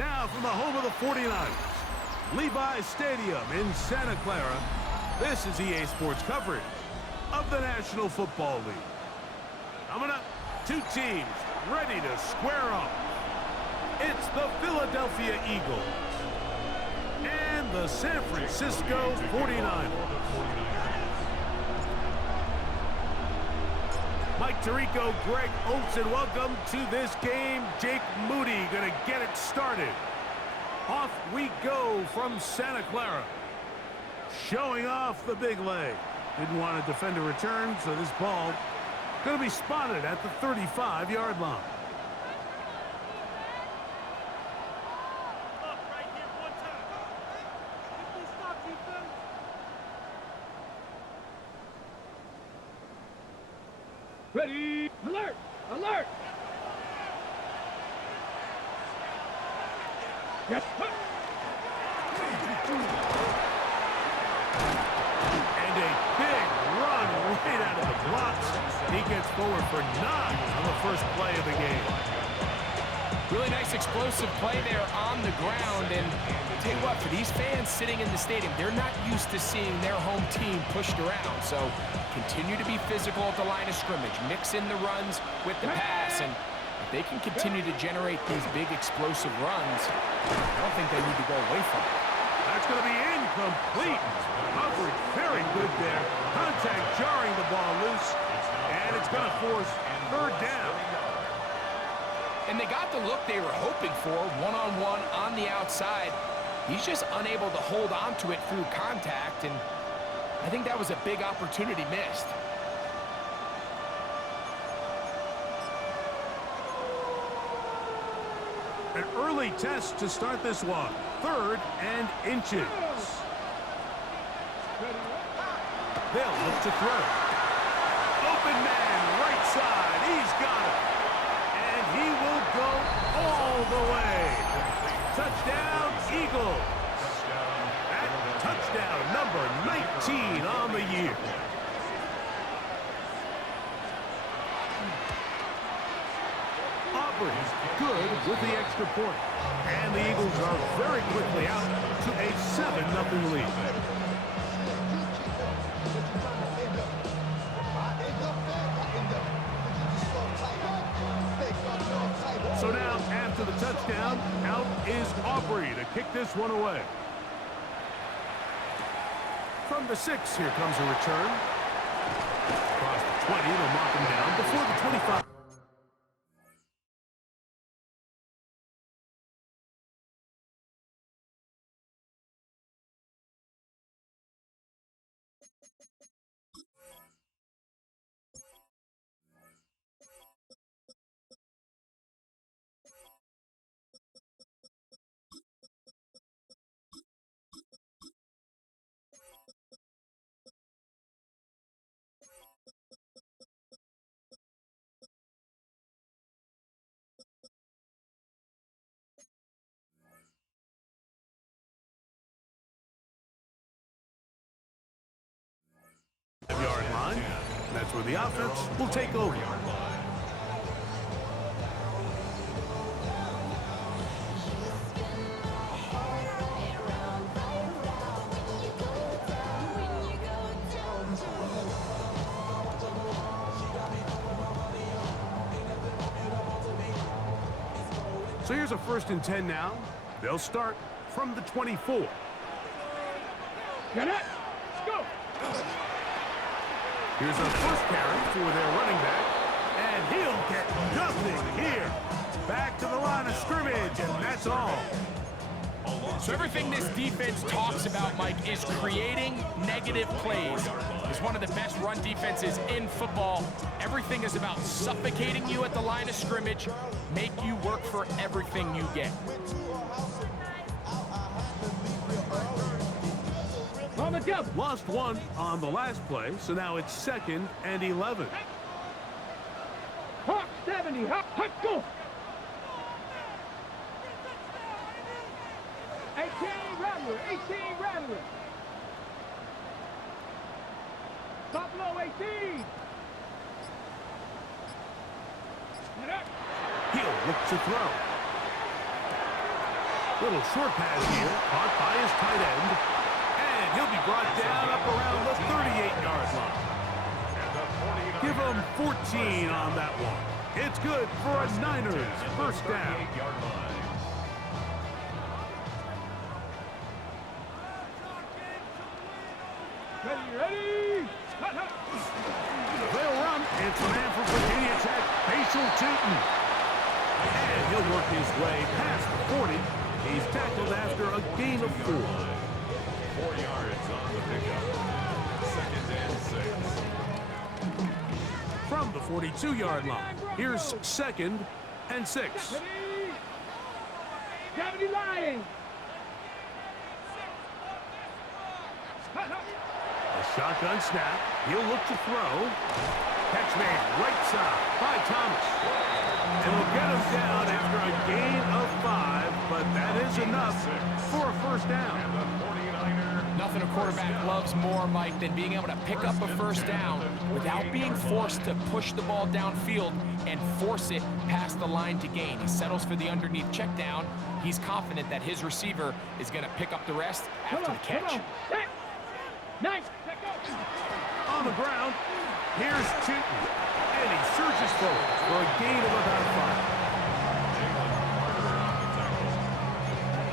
Now from the home of the 49ers, Levi's Stadium in Santa Clara, this is EA Sports coverage of the National Football League. Coming up, two teams ready to square off. It's the Philadelphia Eagles and the San Francisco 49ers. Mike Tirico, Greg Olsen, welcome to this game. Jake Moody going to get it started. Off we go from Santa Clara. Showing off the big leg. Didn't want to defend a return, so this ball going to be spotted at the 35-yard line. Ready, alert, alert! Yes, and a big run right out of the blocks. He gets forward for 9 on the first play of the game. Really nice explosive play there on the ground. And I'll tell you what, for these fans sitting in the stadium, they're not used to seeing their home team pushed around. So continue to be physical at the line of scrimmage. Mix in the runs with the pass. And if they can continue to generate these big explosive runs, I don't think they need to go away from it. That's going to be incomplete. Coverage very good there. Contact jarring the ball loose. And it's going to force third down. And they got the look they were hoping for, one-on-one on the outside. He's just unable to hold on to it through contact, and I think that was a big opportunity missed. An early test to start this one. 3rd and inches. They'll look to throw. Open man, right side. He's got it. And he will go all the way. Touchdown, Eagles. That touchdown number 19 on the year. Auburn's good with the extra point. And the Eagles are very quickly out to a 7-0 lead. So now, after the touchdown, out is Aubrey to kick this one away. From the 6, here comes a return. Across the 20, they'll mark him down before the 25. Yard line. That's where the offense will take over. So here's a 1st and 10 now. They'll start from the 24. get it, let's go! Here's a first carry for their running back, and he'll get nothing here. Back to the line of scrimmage, and that's all. So everything this defense talks about, Mike, is creating negative plays. It's one of the best run defenses in football. Everything is about suffocating you at the line of scrimmage, make you work for everything you get. Lost one on the last play, so now it's 2nd and 11. Hawk 70, hawk, go! 18 Rattler. Buffalo 18. He'll look to throw. Little short pass here, caught by his tight end. And he'll be brought down up around the 38-yard line. Give him 14 on that one. It's good for a Niners first down. Ready? They'll run. It's a man from Virginia Tech, Facial Tootin. And he'll work his way past the 40. He's tackled after a gain of 4. 4 yards on the pickup. 2nd and 6. From the 42-yard line, here's 2nd and 6. Ready? Gravity Lions. A shotgun snap. He'll look to throw. Catch man right side by Thomas. And will get him down after a gain of 5, but that is enough for a first down. Nothing a quarterback loves more, Mike, than being able to pick up a first down without being forced to push the ball downfield and force it past the line to gain. He settles for the underneath check down. He's confident that his receiver is going to pick up the rest after the catch. Nice. On the ground, here's Tootin. And he surges forward for a gain of about 5.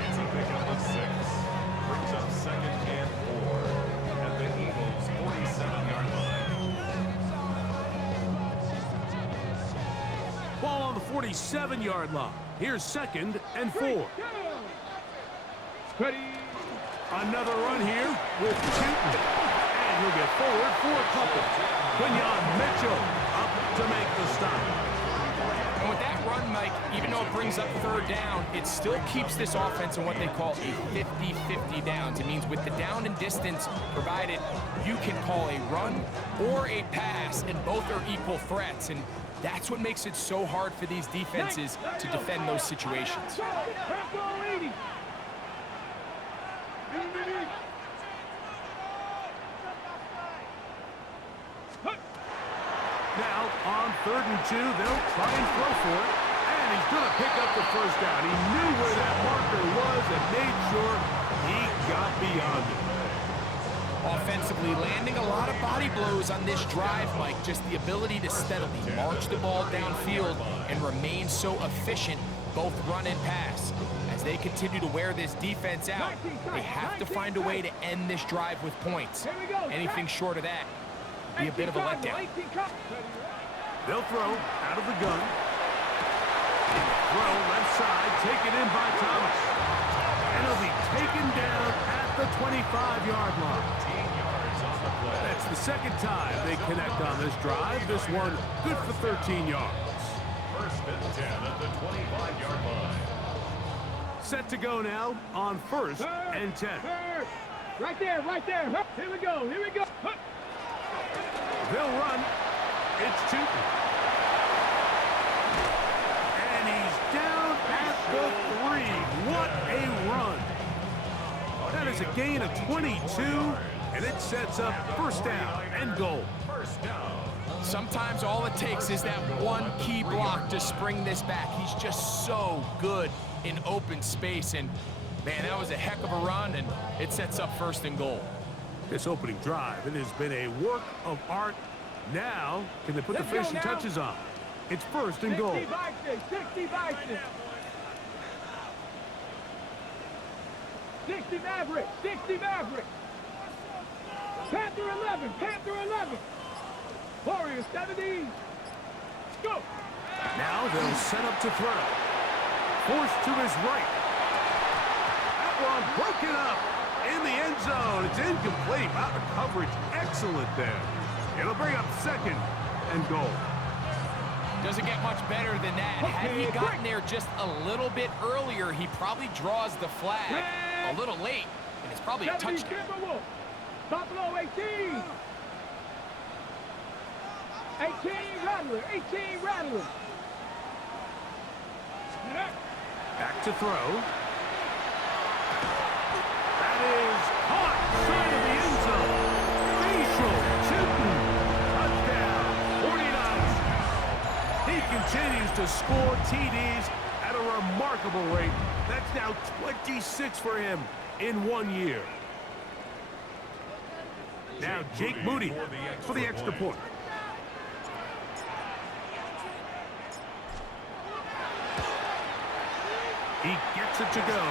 It's a pickup of 6. Brings up 2nd and 4 at the Eagles' 47-yard line. Ball on the 47-yard line. Here's 2nd and 4. Ready? Another run here with Tootin. And he'll get forward for a couple. Quinyon Mitchell up to make the stop. And with that run, Mike, even though it brings up 3rd down, it still keeps this offense in what they call a 50-50 downs. It means with the down and distance provided, you can call a run or a pass, and both are equal threats. And that's what makes it so hard for these defenses to defend those situations. Now, on 3rd and 2, they'll try and throw for it. And he's going to pick up the first down. He knew where that marker was and made sure he got beyond it. Offensively, landing a lot of body blows on this drive, Mike. Just the ability to steadily march the ball downfield and remain so efficient, both run and pass. As they continue to wear this defense out, they have to find a way to end this drive with points. Anything short of that would be a bit of a letdown. They'll throw out of the gun. Throw left side, taken in by Thomas. And he'll be taken down at the 25-yard line. That's the 2nd time they connect on this drive. This one good for 13 yards. 1st and 10 at the 25-yard line. Set to go now on 1st and 10. Right there, right there. Here we go, here we go. They'll run. It's Tootin. And he's down at the 3. What a run. That is a gain of 22, and it sets up first down and goal. First down. Sometimes all it takes is that one key block to spring this back. He's just so good in open space, and man, that was a heck of a run, and it sets up 1st and goal. This opening drive, it has been a work of art. Now, can they put the finishing touches on? It's 1st and goal. 60 Vikings. 60 Mavericks. 60 Mavericks. Panther 11. Panther 11. Warriors 70. Go. Now they'll set up to throw. Forced to his right. That one broken up in the end zone. It's incomplete. Out of coverage. Excellent there. It'll bring up 2nd and goal. Doesn't get much better than that. Had he gotten there just a little bit earlier, he probably draws the flag a little late, and it's probably a touchdown. Buffalo 18. 18 Rattler. 18 Rattler. Back to throw. That is caught side of the end zone. Facial Tootin. Touchdown. 49ers. He continues to score TDs at a remarkable rate. That's now 26 for him in 1 year. Now Jake Moody for the extra point. He gets it to go,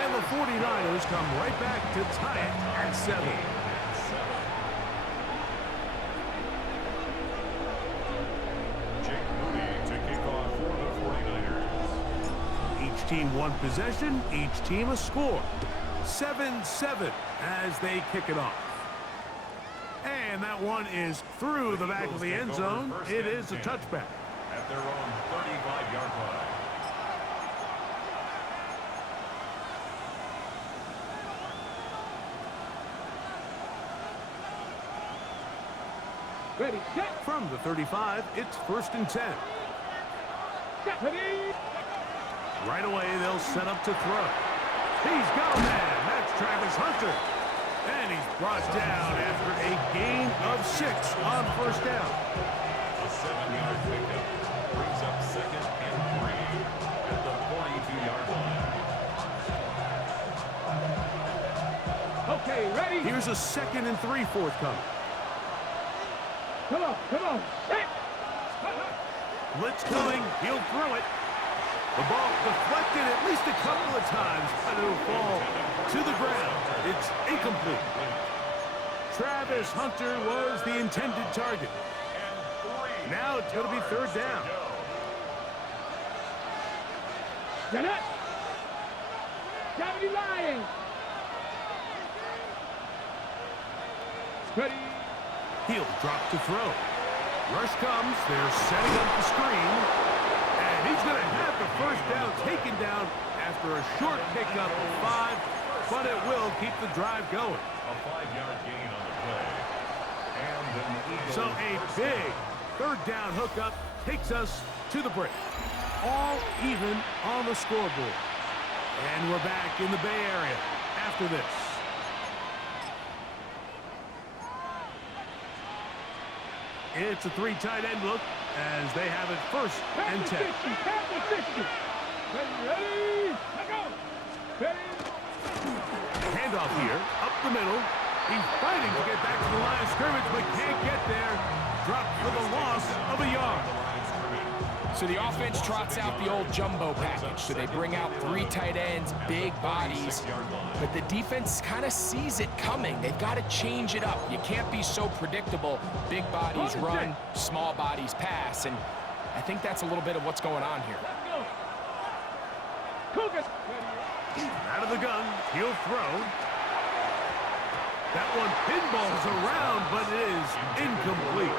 and the 49ers come right back to tie it at 7. Jake Moody to kick off for the 49ers. Each team one possession, each team a score. 7-7 as they kick it off. And that one is through the back of the end zone. It is a touchback. At their own 35-yard line. Ready, set. From the 35, it's 1st and 10. Set. Ready. Right away, they'll set up to throw. He's got a man. That's Travis Hunter. And he's brought down after a gain of 6 on 1st down. A 7-yard pickup brings up 2nd and 3 at the 42-yard line. Okay, ready. Here's a 2nd and 3 forthcoming. Come on, come on. Set. Blitz coming. He'll throw it. The ball deflected at least a couple of times, but it'll fall to the ground. It's incomplete. Travis Hunter was the intended target. Now it's going to be 3rd down. Get up. Gravity Lions. Ready. He'll drop to throw. Rush comes. They're setting up the screen. And he's going to have the 1st down taken down after a short pickup of 5, but it will keep the drive going. A 5-yard gain on the play. And an Eagles So a big 3rd down hookup takes us to the break. All even on the scoreboard. And we're back in the Bay Area after this. It's a 3 tight end look as they have it 1st and 10. Ready, ready. Let go. Ready. Handoff here, up the middle. He's fighting to get back to the line of scrimmage, but can't get there. Dropped for the loss of a yard. So the offense trots out the old jumbo package. So they bring out 3 tight ends, big bodies. But the defense kind of sees it coming. They've got to change it up. You can't be so predictable. Big bodies run, small bodies pass. And I think that's a little bit of what's going on here. Cougars. Out of the gun, he'll throw. That one pinballs around, but it is incomplete.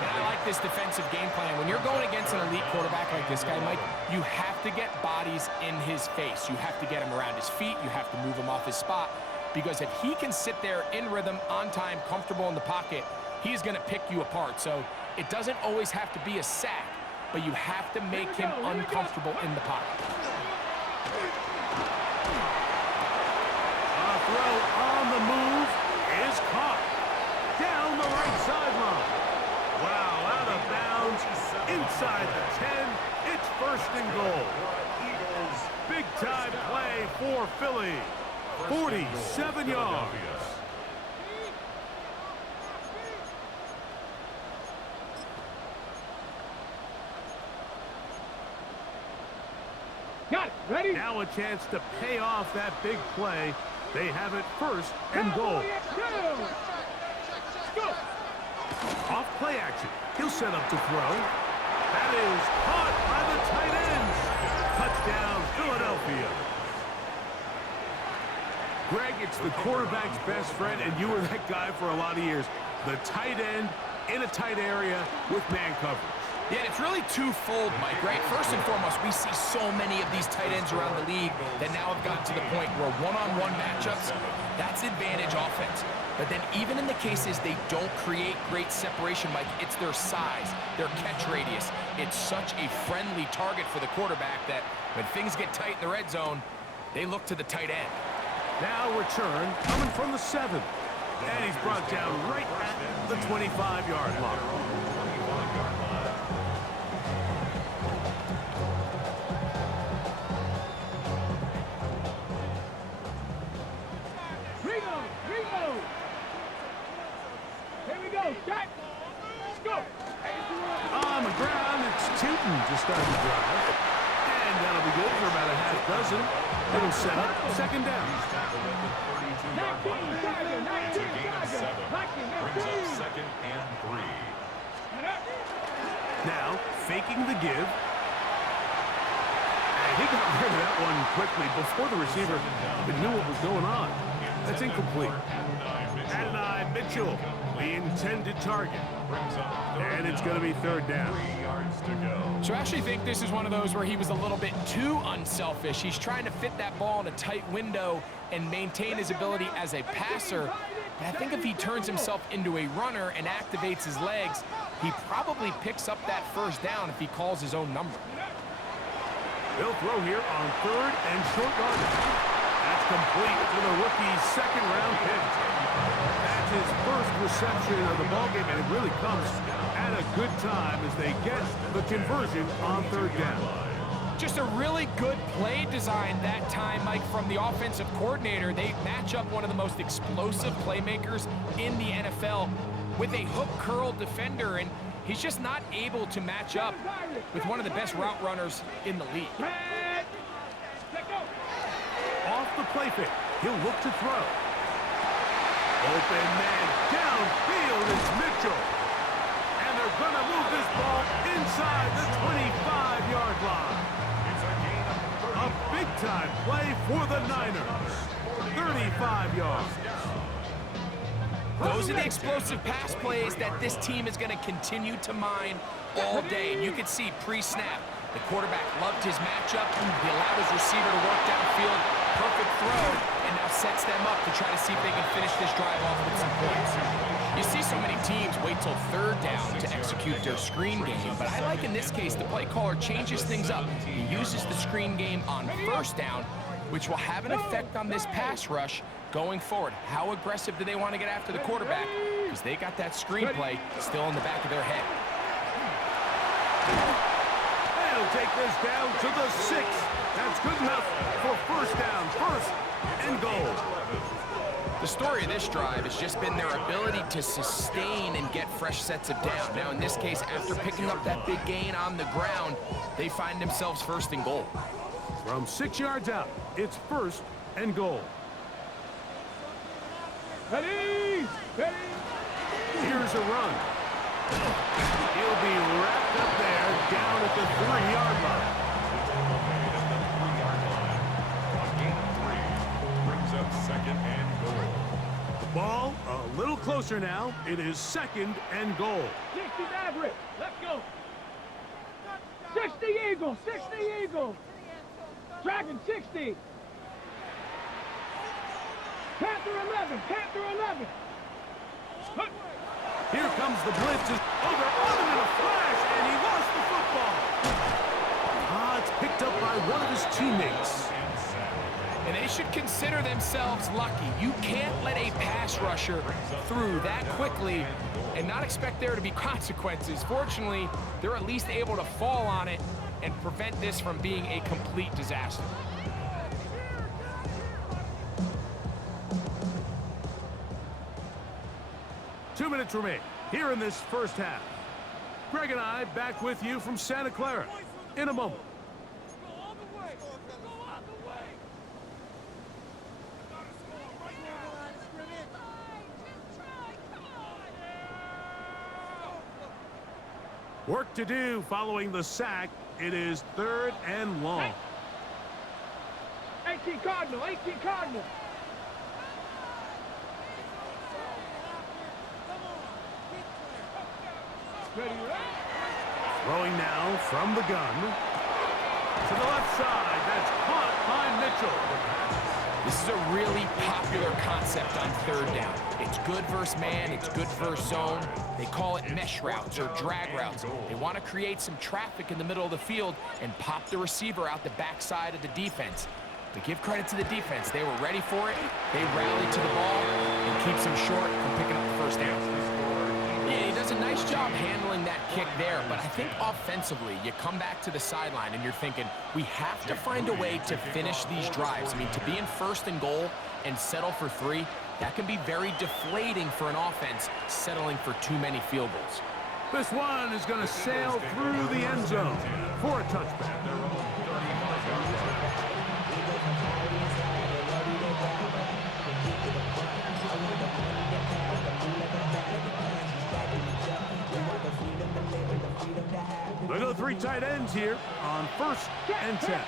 And I like this defensive game plan. When you're going against an elite quarterback like this guy, Mike, you have to get bodies in his face. You have to get him around his feet. You have to move him off his spot. Because if he can sit there in rhythm, on time, comfortable in the pocket, he's going to pick you apart. So it doesn't always have to be a sack, but you have to make him uncomfortable in the pocket. A throw on the move is caught. Down the right sideline. Wow, out of bounds, inside the 10, it's 1st and goal. Big time play for Philly, 47 yards. Got it. Ready. Now a chance to pay off that big play. They have it 1st and goal. Go. Off play action. He'll set up to throw. That is caught by the tight ends. Touchdown, Philadelphia. Greg, it's the quarterback's best friend, and you were that guy for a lot of years. The tight end in a tight area with man coverage. Yeah, it's really twofold, Mike, right? First and foremost, we see so many of these tight ends around the league that now have gotten to the point where one-on-one matchups, that's advantage offense. But then even in the cases they don't create great separation, Mike, it's their size, their catch radius. It's such a friendly target for the quarterback that when things get tight in the red zone, they look to the tight end. Now return coming from the 7. And he's brought down right at the 25-yard line. dozen. It'll set up second down. 19, Tiger, 19, It's a gain of Tiger. 7. Brings up second and 3. Now, faking the give. And he got rid of that one quickly before the receiver even knew what was going on. That's incomplete. Adonai Mitchell, the intended target. And it's going to be third down. 3 yards to go. So I actually think this is one of those where he was a little bit too unselfish. He's trying to fit that ball in a tight window and maintain his ability as a passer. But I think if he turns himself into a runner and activates his legs, he probably picks up that first down if he calls his own number. They'll throw here on third and short yardage. That's complete to the rookie's second-round pick. That's his first reception of the ballgame, and it really comes at a good time as they get the conversion on third down. Just a really good play design that time, Mike, from the offensive coordinator. They match up one of the most explosive playmakers in the NFL with a hook curl defender, and he's just not able to match up with one of the best route runners in the league. Off the play fake, he'll look to throw. Open man downfield, it's Mitchell. And they're going to move this ball inside the 25-yard line. A big-time play for the Niners. 35 yards. Those are the explosive pass plays that this team is going to continue to mine all day. And you can see pre-snap, the quarterback loved his matchup. He allowed his receiver to work downfield. Perfect throw, and now sets them up to try to see if they can finish this drive off with some points. You see so many teams wait till third down to execute their screen game, but I like in this case the play caller changes things up. He uses the screen game on first down, which will have an effect on this pass rush going forward. How aggressive do they want to get after the quarterback? Because they got that screen play still in the back of their head. They'll take this down to the 6. That's good enough for first down, first and goal. The story of this drive has just been their ability to sustain and get fresh sets of down. Now, in this case, after picking up that big gain on the ground, they find themselves first and goal. From 6 yards out, it's first and goal. Ready! Ready! Here's a run. He'll be wrapped up there down at the 3-yard line. Second and goal. The ball a little closer now. It is second and goal. 60 Maverick. Let's go. 60 Eagle. 60 Eagle. Dragon 60. Panther 11. Panther 11. Here comes the blitz. Oh, they're on him in a flash, and he lost the football. It's picked up by one of his teammates. And they should consider themselves lucky. You can't let a pass rusher through that quickly and not expect there to be consequences. Fortunately, they're at least able to fall on it and prevent this from being a complete disaster. Two minutes remain here in this first half. Greg and I back with you from Santa Clara in a moment. Work to do following the sack. It is third and long. 18 Cardinal. 18 Cardinal. Ready, Throwing now from the gun. To the left side. That's caught by Mitchell. This is a really popular concept on third down. It's good versus man, it's good versus zone. They call it mesh routes or drag routes. They want to create some traffic in the middle of the field and pop the receiver out the backside of the defense. But give credit to the defense. They were ready for it. They rallied to the ball and keeps them short from picking up the first down. Yeah, he does a nice job handling that kick there, but I think offensively, you come back to the sideline and you're thinking, we have to find a way to finish these drives. I mean, to be in first and goal and settle for 3, that can be very deflating for an offense settling for too many field goals. This one is going to sail through the end zone for a touchback. Three tight ends here on 1st and 10.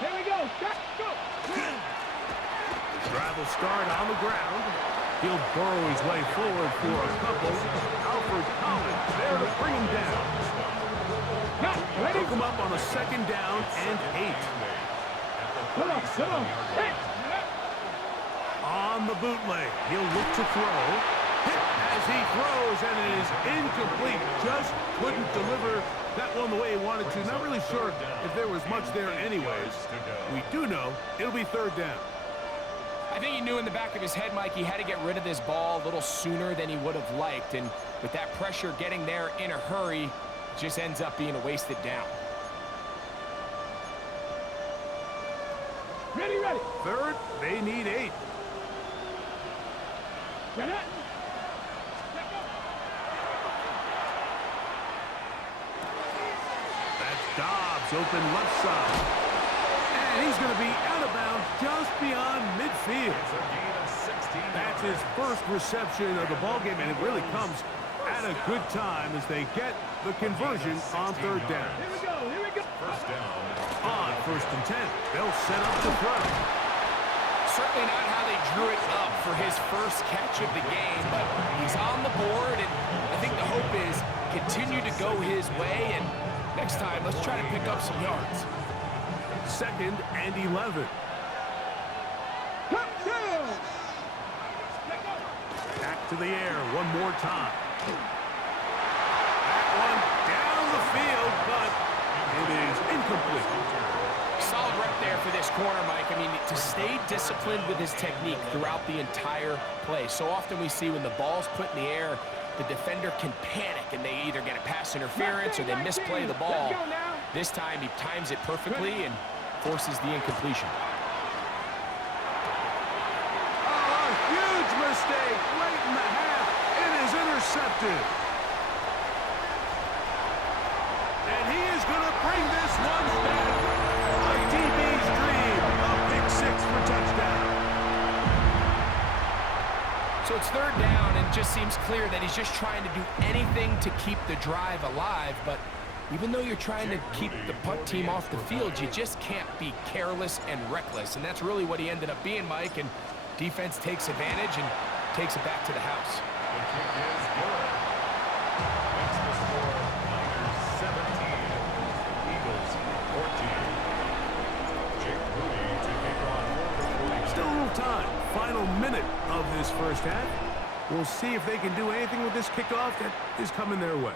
Here we go. Go. Drive will start on the ground. He'll burrow his way forward for a couple. Alfred Collins there to bring him down. Hook him up on a 2nd down and 8. Come on. Hey. On the bootleg, he'll look to throw. Hit as he throws, and it is incomplete. Just couldn't deliver that one the way he wanted to. Not really sure if there was much there anyways. We do know it'll be 3rd down. I think he knew in the back of his head, Mike, he had to get rid of this ball a little sooner than he would have liked. And with that pressure getting there in a hurry, it just ends up being a wasted down. Ready. 3rd, they need 8. Get it. That's Dobbs open left side. And he's going to be out of bounds just beyond midfield. That's his first reception of the ballgame, and it really comes at a good time as they get the conversion on 3rd down. Here we go. First down. On 1st and 10, they'll set up the throw. Certainly not how they drew it up for his first catch of the game, but he's on the board, and I think the hope is continue to go his way, and next time, let's try to pick up some yards. 2nd and 11. Back to the air one more time. That one down the field, but it is incomplete. Solid rep there for this corner, Mike. I mean, to stay disciplined with his technique throughout the entire play. So often we see when the ball's put in the air, the defender can panic, and they either get a pass interference or they misplay the ball. This time, he times it perfectly and forces the incompletion. Oh, a huge mistake late in the half. It is intercepted. And he is going to bring this one back. A DB's dream. A pick 6 for touchdown. So it's 3rd down, and it just seems clear that he's just trying to do anything to keep the drive alive. But even though you're trying to keep the punt team off the field, you just can't be careless and reckless. And that's really what he ended up being, Mike. And defense takes advantage and takes it back to the house. The kick is good. Makes the score Niners 17, Eagles 14. Jake Moody to kick off for Still a little time. Final minute of this first half. We'll see if they can do anything with this kickoff that is coming their way.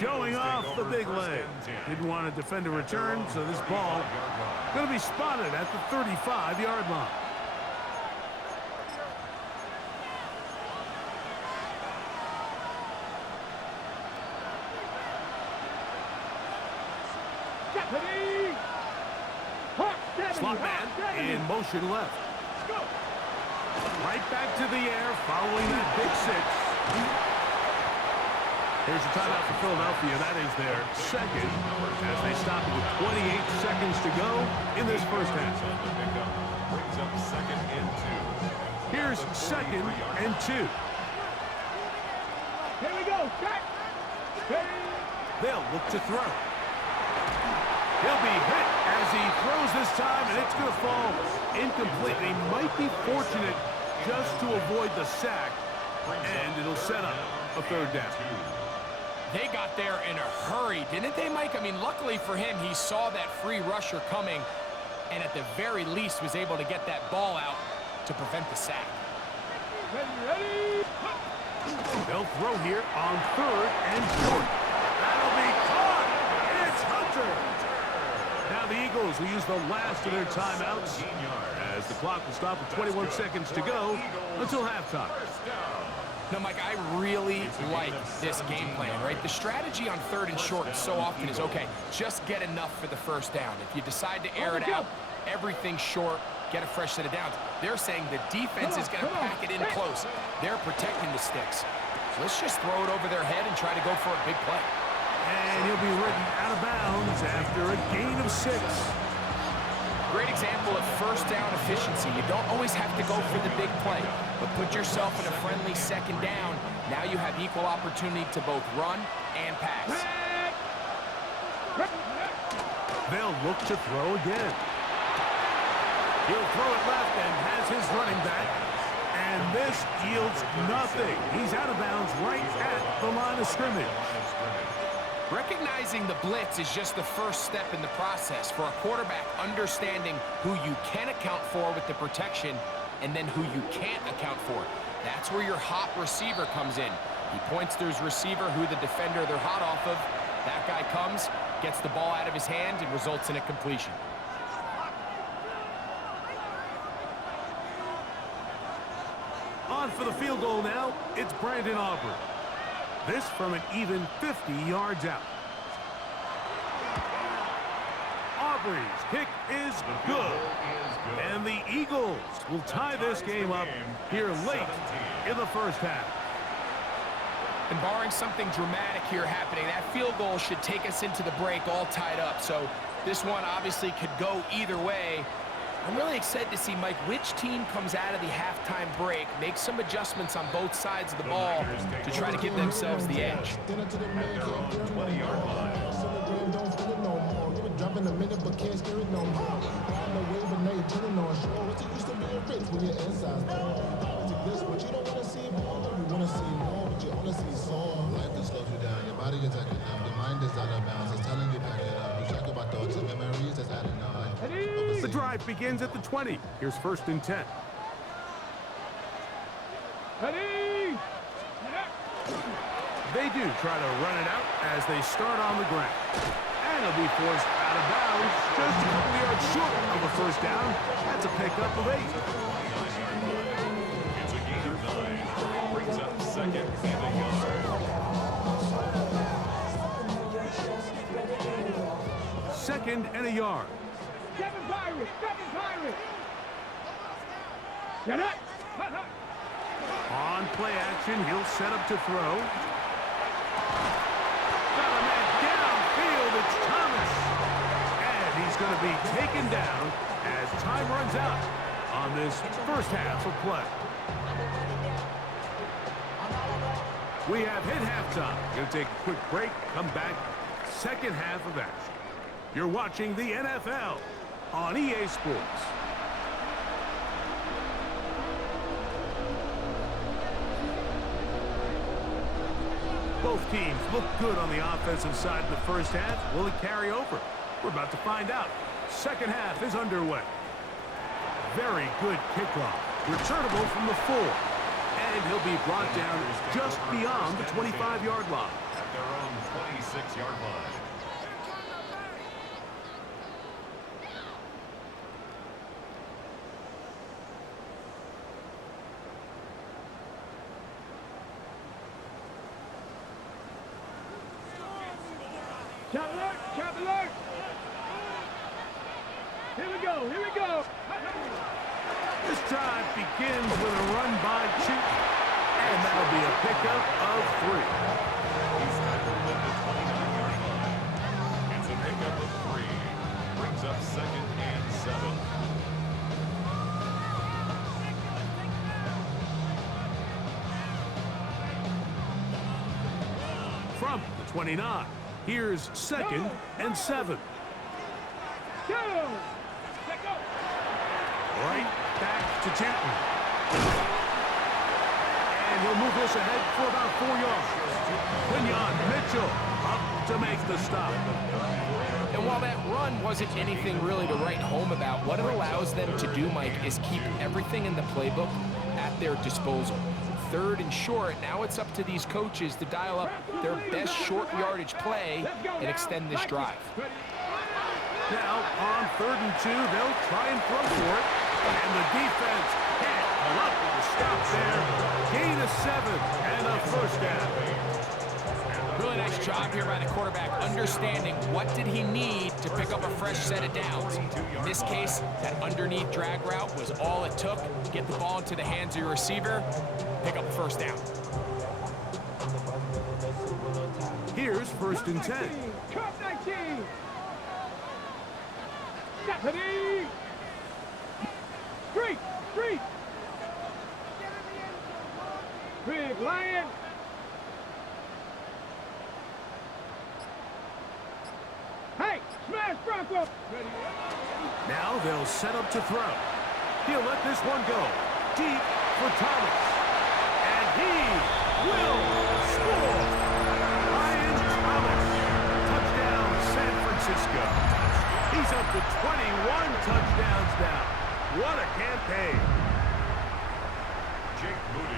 Showing off the big leg. Didn't want to defend a return, so this ball going to be spotted at the 35-yard line. Slot man in motion left. Right back to the air following that big 6. Here's a timeout for Philadelphia. That is their 2nd as they stop it with 28 seconds to go in this first half. Brings up 2nd and 2. Here's 2nd and 2. Here we go. They'll look to throw. He'll be hit as he throws this time, and it's going to fall incomplete. He might be fortunate just to avoid the sack, and it'll set up a 3rd down. They got there in a hurry, didn't they, Mike? I mean, luckily for him, he saw that free rusher coming and at the very least was able to get that ball out to prevent the sack. Ready. They'll throw here on 3rd and short. That'll be caught. It's Hunter. Now the Eagles will use the last of their timeouts as the clock will stop with 21 seconds to go until halftime. No, Mike, I really like this game plan, right? The strategy on 3rd and short so often is, okay, just get enough for the first down. If you decide to air it out, everything's short, get a fresh set of downs. They're saying the defense is going to pack it in close. They're protecting the sticks. So let's just throw it over their head and try to go for a big play. And he'll be written out of bounds after a gain of 6. Great example of first down efficiency. You don't always have to go for the big play, but put yourself in a friendly second down. Now you have equal opportunity to both run and pass. They'll look to throw again. He'll throw it left and has his running back. And this yields nothing. He's out of bounds right at the line of scrimmage. Recognizing the blitz is just the first step in the process for a quarterback, understanding who you can account for with the protection and then who you can't account for. That's where your hot receiver comes in. He points to his receiver who the defender they're hot off of. That guy comes, gets the ball out of his hand, and results in a completion. On for the field goal now, it's Brandon Aubrey. This from an even 50 yards out. Aubrey's kick is good. And the Eagles will tie this game up here late in the first half. And barring something dramatic here happening, that field goal should take us into the break all tied up. So this one obviously could go either way. I'm really excited to see, Mike, which team comes out of the halftime break, make some adjustments on both sides of the ball to try to give themselves the edge. At their own 20-yard line. Dropping a minute, but can't steer it no more. Riding the wave, but now you're turning on shore. What's it used to being rich when your inside's poor? It's this, but you don't want to see more. You want to see more, but you only see sore. Life that slows you down, your body is acting up. Your mind is out of bounds, it's telling you back it up. You check about thoughts and memories that's adding up. The drive begins at the 20. Here's 1st and 10. Ready? They do try to run it out as they start on the ground. And it'll be forced out of bounds just a couple yards short of a first down. That's a pickup of 8. It's a gain of 9. Brings up 2nd and a yard. 2nd and a yard. Seven Pirates! Seven Pirates! Get up! On play action, he'll set up to throw. Got a man downfield, it's Thomas. And he's going to be taken down as time runs out on this first half of play. We have hit halftime. Going to take a quick break, come back, second half of action. You're watching the NFL on EA Sports. Both teams look good on the offensive side in the first half. Will it carry over? We're about to find out. Second half is underway. Very good kickoff. Returnable from the 4. And he'll be brought down just beyond the 25-yard line. At their own 26-yard line. Chop alert! Chop alert! Here we go! Here we go! This drive begins with a run by Chute. And that'll be a pickup of 3. He's tackled at the 29-yard line. It's a pickup of 3. Brings up 2nd and 7. From the 29. Here's 2nd and 7. Go! Let go! Right back to Chapman. And he'll move this ahead for about 4 yards. Quinyon Mitchell up to make the stop. And while that run wasn't anything really to write home about, what it allows them to do, Mike, is keep everything in the playbook at their disposal. 3rd and short, now it's up to these coaches to dial up their best short yardage play and extend this drive. Now, on 3rd and 2, they'll try and throw for it. And the defense can't pull up with a stop there. Gain of 7 and a first down. Really nice job here by the quarterback, understanding what did he need to pick up a fresh set of downs. In this case, that underneath drag route was all it took. Get the ball into the hands of your receiver, pick up a first down. Here's 1st and 10. Trump 19! Ready. Street. Street. Big Lion. Hey, smash Bronco. Ready. Now they'll set up to throw. He'll let this one go. Deep for Thomas. And he will score. Ryan Thomas. Touchdown, San Francisco. He's up to 21 touchdowns now. What a campaign.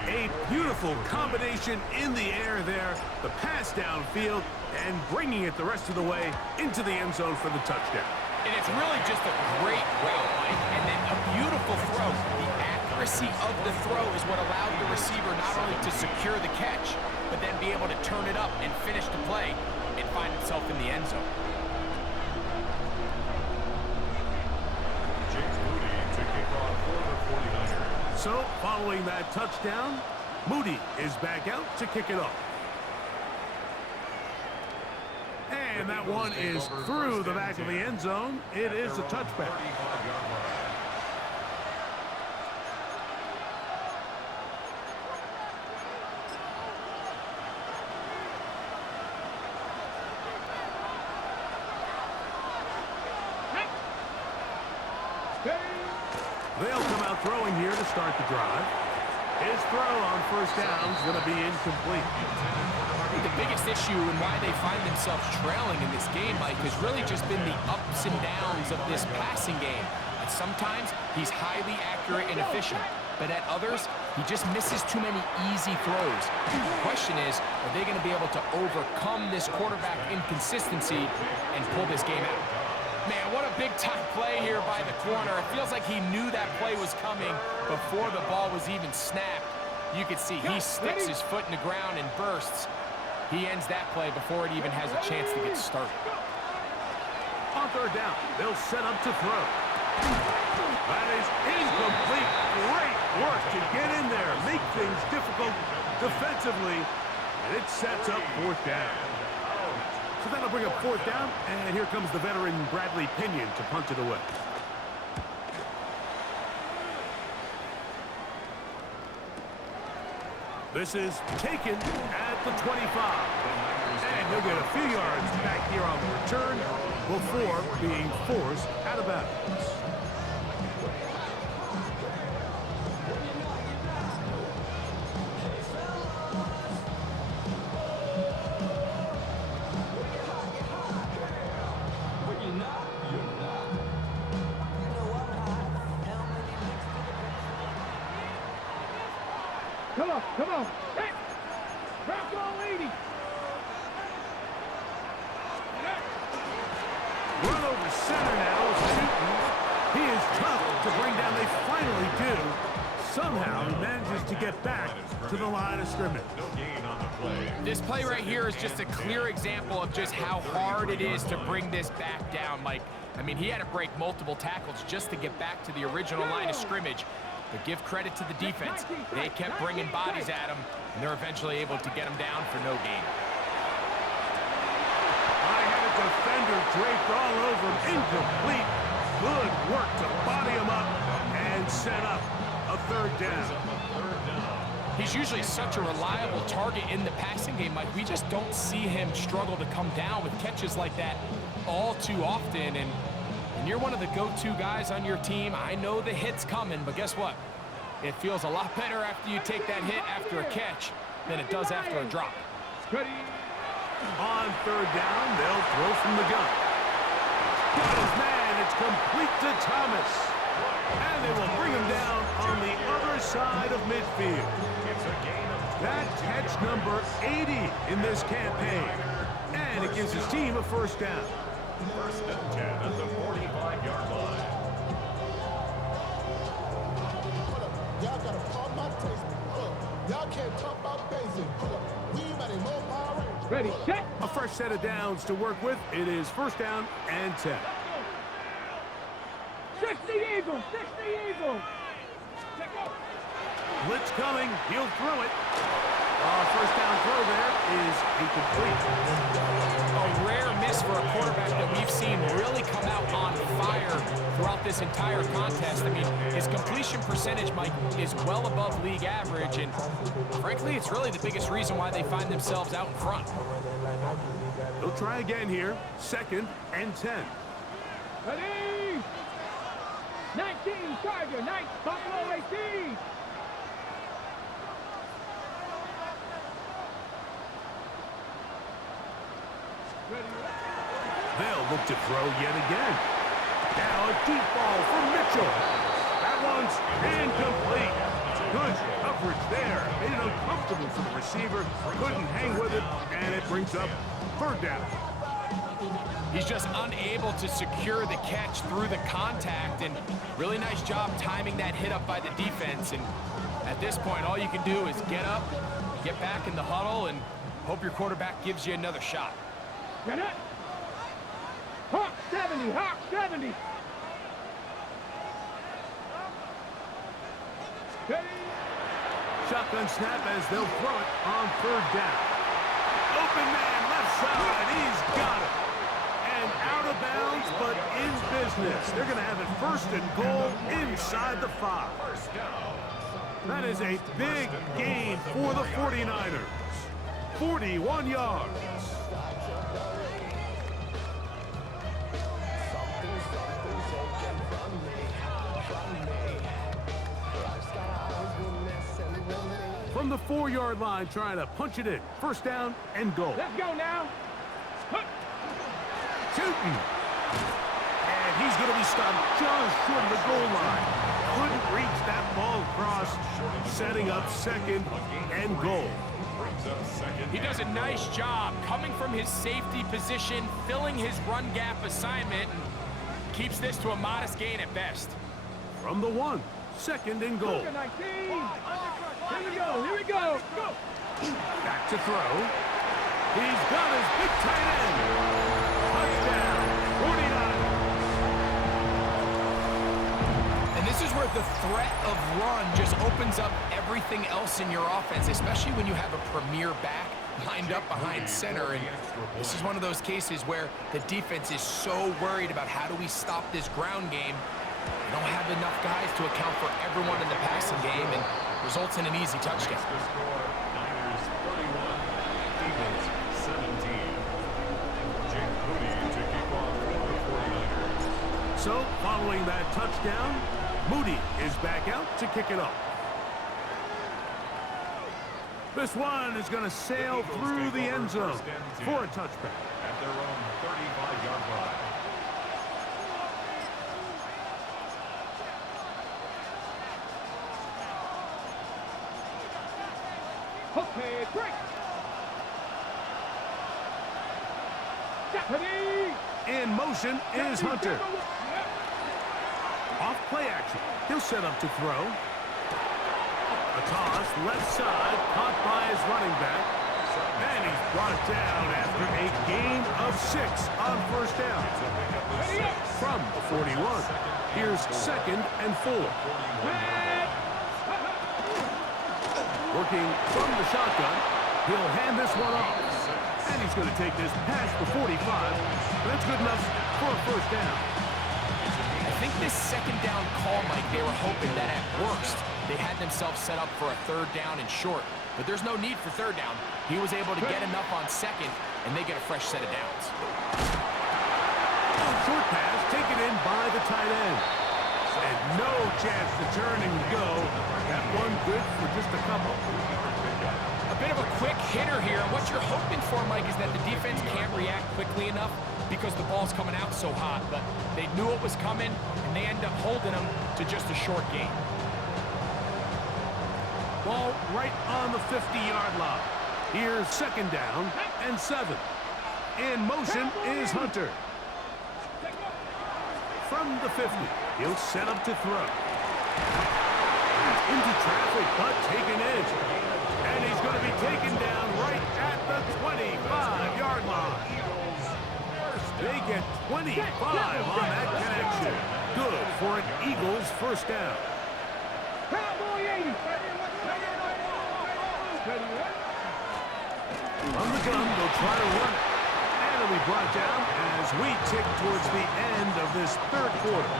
A beautiful combination in the air there. The pass downfield and bringing it the rest of the way into the end zone for the touchdown. And it's really just a great route, Mike, and then a beautiful throw. The accuracy of the throw is what allowed the receiver not only to secure the catch, but then be able to turn it up and finish the play and find himself in the end zone. So, following that touchdown, Moody is back out to kick it off. And that one is through the back of the end zone. It is a touchback. They'll come out throwing here to start the drive. His throw on first down is going to be incomplete. The biggest issue and why they find themselves trailing in this game, Mike, has really just been the ups and downs of this passing game. At sometimes, he's highly accurate and efficient, but at others, he just misses too many easy throws. The question is, are they going to be able to overcome this quarterback inconsistency and pull this game out? Man, what a big-time play here by the corner. It feels like he knew that play was coming before the ball was even snapped. You can see he sticks his foot in the ground and bursts. He ends that play before it even has a chance to get started. On third down, they'll set up to throw. That is incomplete. Great work to get in there, make things difficult defensively, and it sets up fourth down. So that'll bring up fourth down, and here comes the veteran Bradley Pinion to punt it away. This is taken at the 25. And he'll get a few yards back here on the return before being forced out of bounds. Come on. Hey! Bronco 80. Run over center now. He is tough to bring down. They finally do. Somehow he manages to get back to the line of scrimmage. This play right here is just a clear example of just how hard it is to bring this back down, Mike. I mean, he had to break multiple tackles just to get back to the original line of scrimmage. But give credit to the defense. They kept bringing bodies at him, and they're eventually able to get him down for no gain. I had a defender draped all over him. Incomplete. Good work to body him up and set up a third down. He's usually such a reliable target in the passing game, Mike. We just don't see him struggle to come down with catches like that all too often. And you're one of the go-to guys on your team. I know the hit's coming, but guess what? It feels a lot better after you take that hit after a catch than it does after a drop. On third down, they'll throw from the gun. Got his man. It's complete to Thomas. And they will bring him down on the other side of midfield. That catch number 80 in this campaign. And it gives his team a first down. First and 10 at the 45-yard line. Y'all gotta pump my taste. Y'all can't talk about basic. We might as well power. Ready, set. A fresh set of downs to work with. It is first down and 10. 60 Eagles, 60 Eagles. Blitz coming. He'll throw it. First down throw there is incomplete. A rare miss for a quarterback that we've seen really come out on fire this entire contest. I mean, his completion percentage, Mike, is well above league average, and frankly, it's really the biggest reason why they find themselves out in front. They'll try again here. 2nd and 10. Ready? 19, Charger, 9, Buffalo 18. They'll look to throw yet again. Now a deep ball from Mitchell. That one's incomplete. Good coverage there. Made it uncomfortable for the receiver. Couldn't hang with it, and it brings up 3rd down. He's just unable to secure the catch through the contact, and really nice job timing that hit up by the defense. And at this point, all you can do is get up, get back in the huddle, and hope your quarterback gives you another shot. Get it. Hawk 70, Hawk 70. Ready? Shotgun snap as they'll throw it on 3rd down. Open man left side. He's got it. And out of bounds, but in business. They're going to have it 1st and goal inside the 5. That is a big gain for the 49ers. 41 yards. From the 4-yard line, trying to punch it in. 1st down and goal. Let's go now. Shooting. And he's going to be stopped just short of the goal line. Couldn't reach that ball across, setting up 2nd and goal. He does a nice job coming from his safety position, filling his run gap assignment, and keeps this to a modest gain at best. From the 1, 2nd and goal. 19. Here we go, here we go. Go. Back to throw. He's got his big tight end. Touchdown, 49. And this is where the threat of run just opens up everything else in your offense, especially when you have a premier back lined up behind center. And this is one of those cases where the defense is so worried about how do we stop this ground game. They don't have enough guys to account for everyone in the passing game, and results in an easy touchdown. Niners 31, Eagles 17. Jake Moody to kick off for the 49ers. So, following that touchdown, Moody is back out to kick it off. This one is going to sail through the end zone for a touchback. At their own 35-yard line. Okay, break. Ready? In motion is Hunter. Off play action. He'll set up to throw. A toss, left side, caught by his running back. And he's brought down after a gain of 6 on 1st down. From the 41, here's 2nd and 4. Working from the shotgun, he'll hand this one off. And he's going to take this past the 45. That's good enough for a 1st down. I think this 2nd down call, Mike, they were hoping that at worst they had themselves set up for a 3rd down and short. But there's no need for 3rd down. He was able to get enough on 2nd, and they get a fresh set of downs. Short pass taken in by the tight end. And no chance to turn and go. That one good for just a couple. A bit of a quick hitter here. What you're hoping for, Mike, is that the defense can't react quickly enough because the ball's coming out so hot. But they knew it was coming, and they end up holding them to just a short gain. Ball right on the 50-yard line. Here's 2nd down and 7. In motion is Hunter. From the 50, he'll set up to throw. Into traffic, but taken in. And he's going to be taken down right at the 25-yard line. They get 25 on that connection. Good for an Eagles 1st down. Cowboy 80. From the gun, they'll try to run it. And it'll be brought down as we tick towards the end of this 3rd quarter.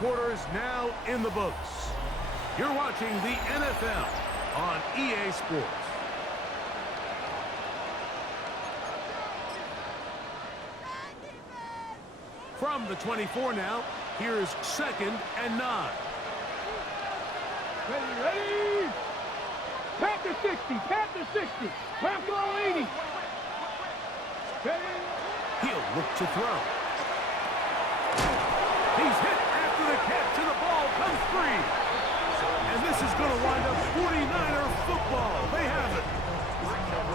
quarter is now in the books. You're watching the NFL on EA Sports. From the 24 now, here's 2nd and 9. Ready? Panther 60, Panther 60. Bronco 80. Ready? He'll look to throw. He's hit after the catch, and the ball comes free. And this is going to wind up 49er football. They have it.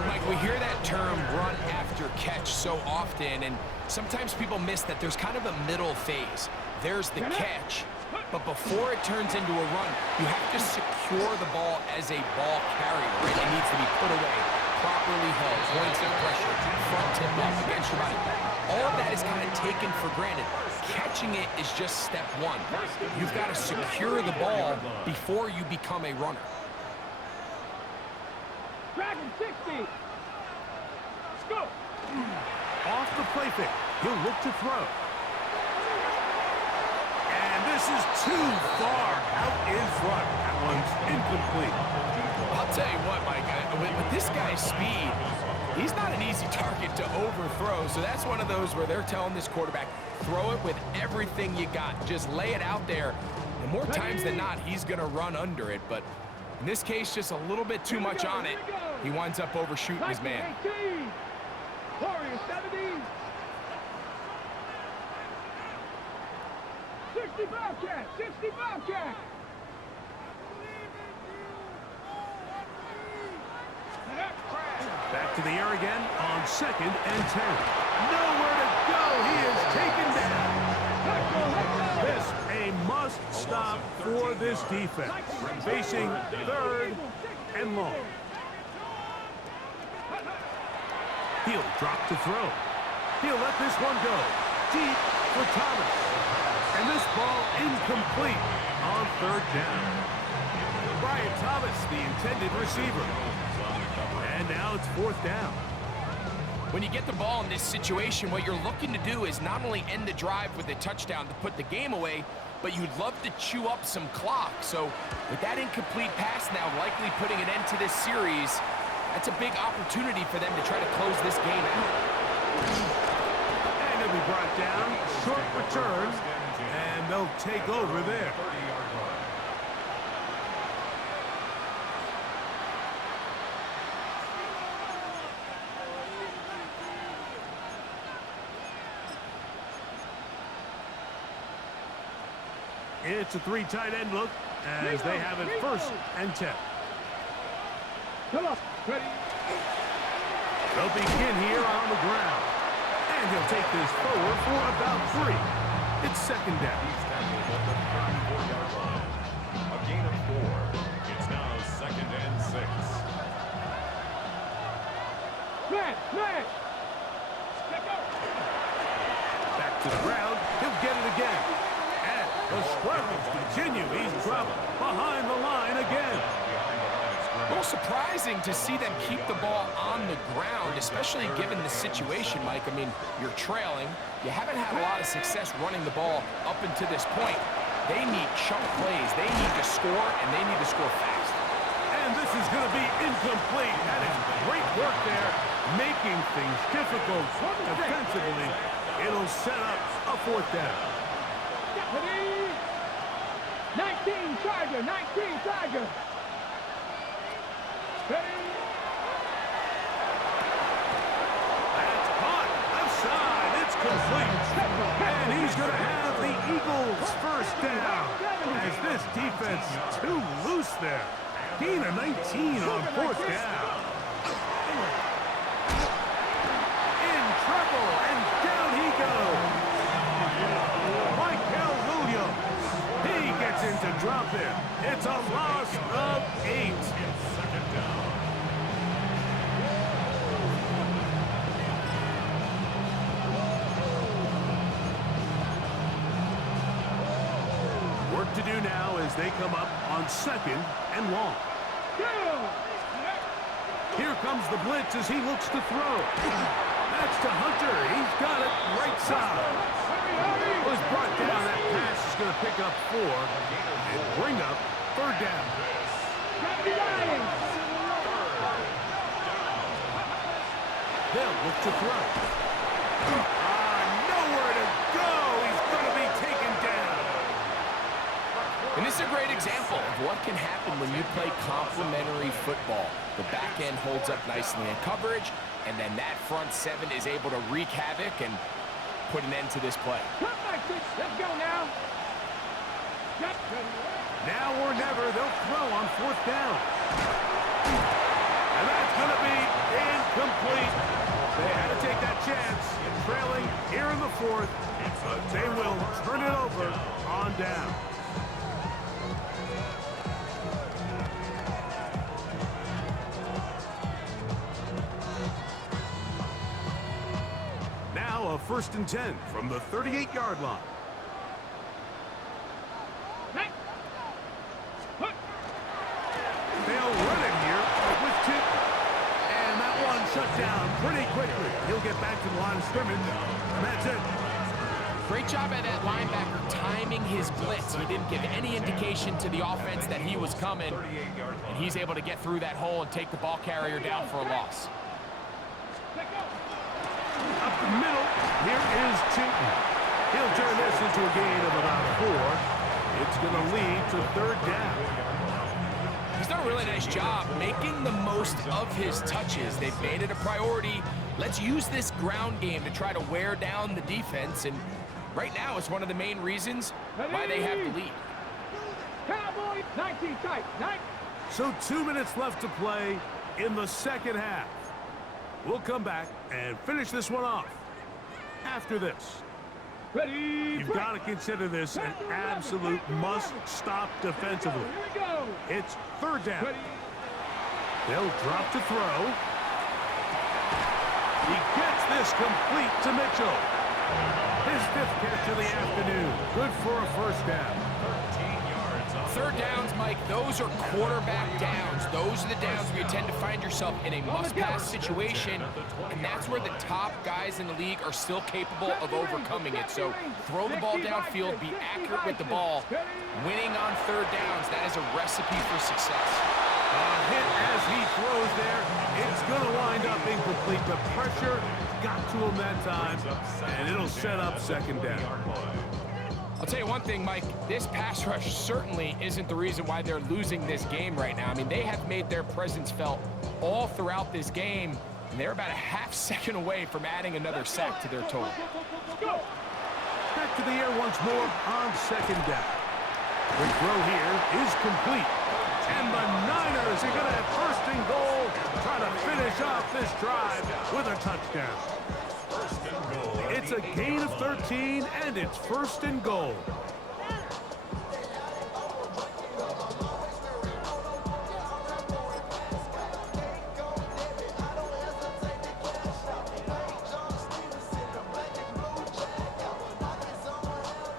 Mike, we hear that term run after catch so often, and sometimes people miss that there's kind of a middle phase. There's the catch, but before it turns into a run, you have to secure the ball as a ball carrier. Right? It needs to be put away, properly held, points of pressure, front tip up against your body. All of that is kind of taken for granted. Catching it is just step one. You've got to secure the ball before you become a runner. Dragon 60. Let's go. Off the play fake. He'll look to throw. And this is too far out in front. That one's incomplete. I'll tell you what, Mike, with this guy's speed, he's not an easy target to overthrow. So that's one of those where they're telling this quarterback, throw it with everything you got. Just lay it out there. And more times than not, he's going to run under it. But in this case, just a little bit too much on it. He winds up overshooting his man. 18. Warrior 70. 60 Bobcat, 60 Bobcat. Back to the air again on 2nd and 10. Nowhere to go. He is taken down. This a must stop for this defense. Facing 3rd and long. He'll drop to throw. He'll let this one go. Deep for Thomas. And this ball incomplete on 3rd down. Brian Thomas, the intended receiver. And now it's 4th down. When you get the ball in this situation, what you're looking to do is not only end the drive with a touchdown to put the game away, but you'd love to chew up some clock. So with that incomplete pass now likely putting an end to this series, that's a big opportunity for them to try to close this game out. And he'll be brought down. Short return. And they'll take over there. It's a 3 tight end look as they have it 1st and 10. Come on. Ready? They'll begin here on the ground. And he'll take this forward for about 3. It's 2nd down. He's tackled at the 34-yard line. A gain of 4. It's now 2nd and 6. Smash! Back to the ground. He'll get it again. And the struggles continue. He's dropped behind the line again. A little surprising to see them keep the ball on the ground, especially given the situation, Mike. I mean, you're trailing. You haven't had a lot of success running the ball up until this point. They need chunk plays. They need to score, and they need to score fast. And this is going to be incomplete. That is great work there, making things difficult defensively. It'll set up a 4th down. 19 Tiger, 19 Tiger. That's caught. Outside. It's complete. And he's going to have the Eagles 1st down. As this defense too loose there. Gain of 19 on 4th down. In trouble. And down he goes. Michael Williams. He gets into drop it. It's a loss of 8. 2nd down. Work to do now as they come up on 2nd and long. Here comes the blitz as he looks to throw. That's to Hunter. He's got it right side. Was brought down. That pass going to pick up 4 and bring up 3rd down. They'll look to throw. Nowhere to go. He's going to be taken down. And this is a great example of what can happen when you play complementary football. The back end holds up nicely in coverage, and then that front 7 is able to wreak havoc and put an end to this play. Let's go now. Now or never, they'll throw on 4th down. And that's going to be incomplete. They had to take that chance, trailing here in the 4th, but they will turn it over on down. Now a 1st and 10 from the 38-yard line. They'll run it here with 2. And that one shut down pretty quickly. He'll get back to the line of scrimmage, and that's it. Great job by that linebacker timing his blitz. He didn't give any indication to the offense that he was coming, and he's able to get through that hole and take the ball carrier down for a loss. Up the middle, here is Chilton. He'll turn this into a gain of about 4. It's going to lead to 3rd down. He's done a really nice job making the most of his touches. They've made it a priority. Let's use this ground game to try to wear down the defense, and right now it's one of the main reasons why they have the lead. Cowboy, 19 tight. So 2 minutes left to play in the 2nd half. We'll come back and finish this one off after this. Ready. You've got to consider this an absolute must-stop defensively. Here we go. It's 3rd down. Ready. They'll drop to throw. He gets this complete to Mitchell. His 5th catch of the afternoon. Good for a 1st down. 3rd downs, Mike, those are quarterback downs. Those are the downs where you tend to find yourself in a must-pass situation, and that's where the top guys in the league are still capable of overcoming it. So throw the ball downfield, be accurate with the ball. Winning on 3rd downs, that is a recipe for success. A hit as he throws there. It's going to wind up incomplete. The pressure got to him that time, and it'll set up 2nd down. I'll tell you one thing, Mike, this pass rush certainly isn't the reason why they're losing this game right now. I mean, they have made their presence felt all throughout this game, and they're about a half second away from adding another sack to their total. Back to the air once more on 2nd down. The throw here is complete. And the Niners are going to have 1st and goal, try to finish off this drive with a touchdown. It's a gain of 13, and it's 1st and goal.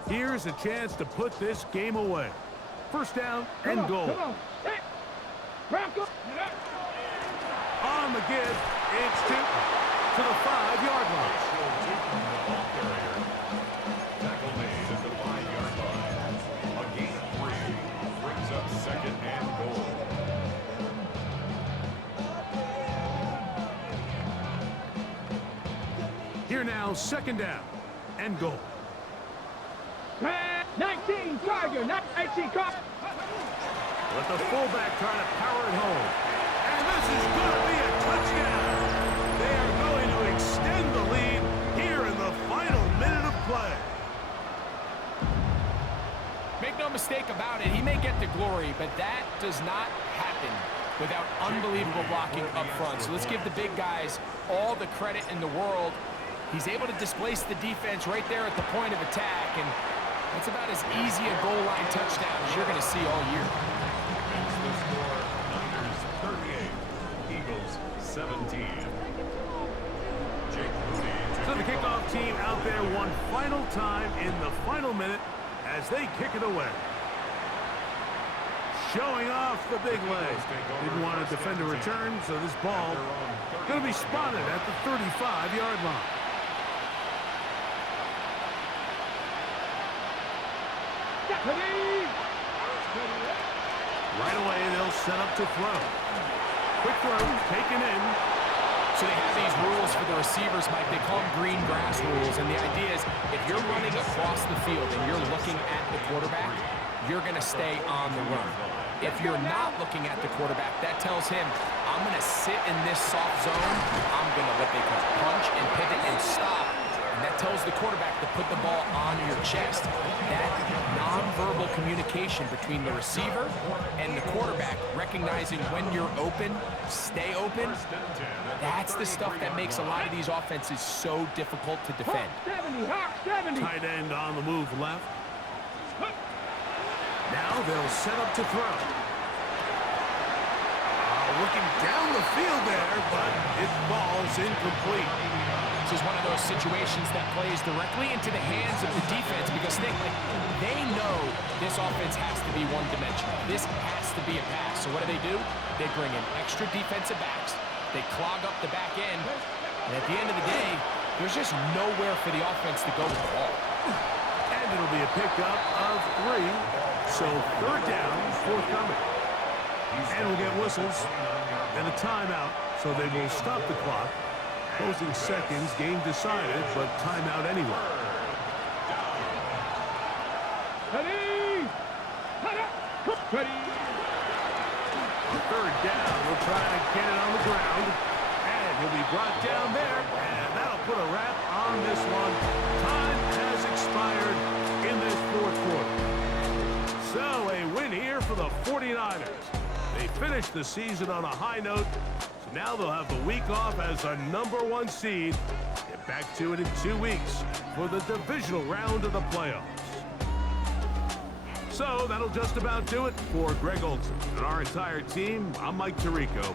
Here's a chance to put this game away. 1st down and goal. Come on. Hey. Bronco. On the give, it's to the 5-yard line. Tackle made at the 5-yard line. A gain of 3 brings up 2nd and goal. Here now, 2nd down and goal. 19 Tiger, 19 Cop. Let the fullback try to power it home. And this is going to be a touchdown. They are going to extend the lead here in the final minute of play. Make no mistake about it, he may get the glory, but that does not happen without unbelievable blocking up front. So let's give the big guys all the credit in the world. He's able to displace the defense right there at the point of attack, and that's about as easy a goal line touchdown as you're going to see all year. It's the score, Niners 38, Eagles 17. Jake Moody. So the kickoff team out there one final time in the final minute as they kick it away. Showing off the big leg. Didn't want to defend a return, so this ball going to be spotted at the 35-yard line. Ready. Right away, they'll set up to throw. Quick throw, taken in. So they have these rules for the receivers, Mike. They call them green grass rules. And the idea is if you're running across the field and you're looking at the quarterback, you're going to stay on the run. If you're not looking at the quarterback, that tells him, I'm going to sit in this soft zone. I'm going to what they call punch and pivot and stop. And that tells the quarterback to put the ball on your chest. That nonverbal communication between the receiver and the quarterback, recognizing when you're open, stay open, that's the stuff that makes a lot of these offenses so difficult to defend. 70. Tight end on the move left. Now they'll set up to throw. Looking down the field there, but it falls incomplete. This is one of those situations that plays directly into the hands of the defense because they know this offense has to be one-dimensional. This has to be a pass. So what do? They bring in extra defensive backs. They clog up the back end. And at the end of the day, there's just nowhere for the offense to go with the ball. And it'll be a pickup of 3. So third down, forthcoming. And we'll get whistles and a timeout. So they will stop the clock. Closing seconds, game decided, but timeout anyway. Ready. Ready. Third down, we'll try to get it on the ground. And he'll be brought down there. And that'll put a wrap on this one. Time has expired in this fourth quarter. So a win here for the 49ers. They finished the season on a high note. So now they'll have the week off as a #1 seed. Get back to it in 2 weeks for the divisional round of the playoffs. So that'll just about do it for Greg Olson and our entire team. I'm Mike Tirico.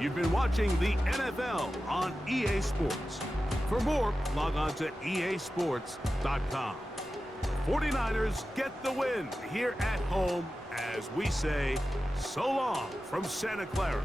You've been watching the NFL on EA Sports. For more, log on to easports.com. 49ers get the win here at home as we say so long from Santa Clara.